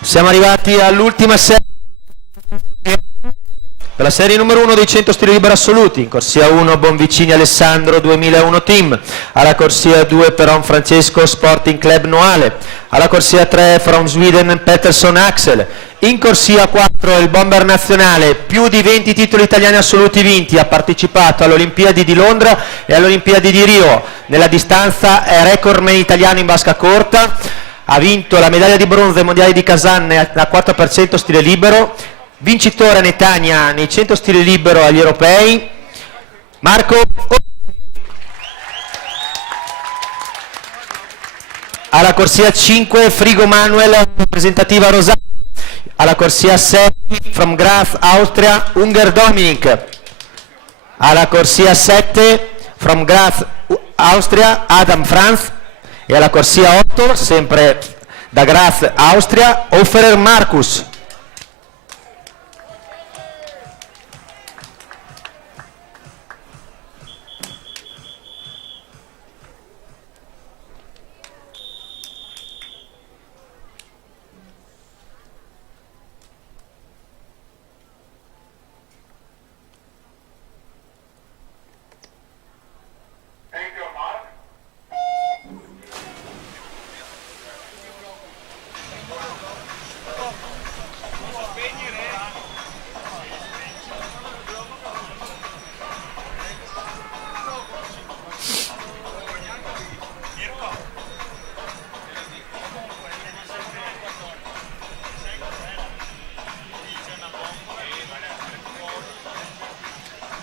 Siamo arrivati all'ultima serie. Per la serie numero 1 dei 100 stili liberi assoluti, in corsia 1 Bonvicini Alessandro 2001 Team, alla corsia 2 Peron Francesco Sporting Club Noale, alla corsia 3 from Sweden Pettersson Axel, in corsia 4 il bomber nazionale, più di 20 titoli italiani assoluti vinti, ha partecipato alle Olimpiadi di Londra e alle Olimpiadi di Rio, nella distanza è recordman italiano in vasca corta, ha vinto la medaglia di bronzo ai mondiali di Kazan a 4% stile libero, vincitore a Netanya nei 100 stili libero agli europei, Marco. Alla corsia 5 Frigo Manuel, rappresentativa Rosario. Alla corsia 6 from Graz Austria Unger Dominic. Alla corsia 7 from Graz Austria Adam Franz. E alla corsia 8 sempre da Graz Austria Offerer Marcus.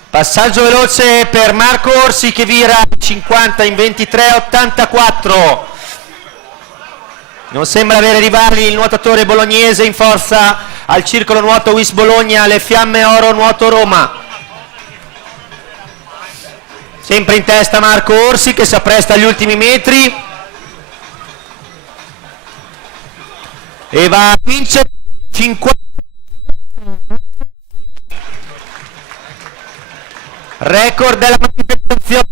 Passaggio veloce per Marco Orsi che vira 50 in 23,84. Non sembra avere rivali il nuotatore bolognese in forza al circolo nuoto WIS Bologna, le Fiamme Oro Nuoto Roma. Sempre in testa Marco Orsi che si appresta agli ultimi metri e va a vincere 50. Record della manifestazione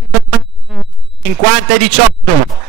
50 e 18.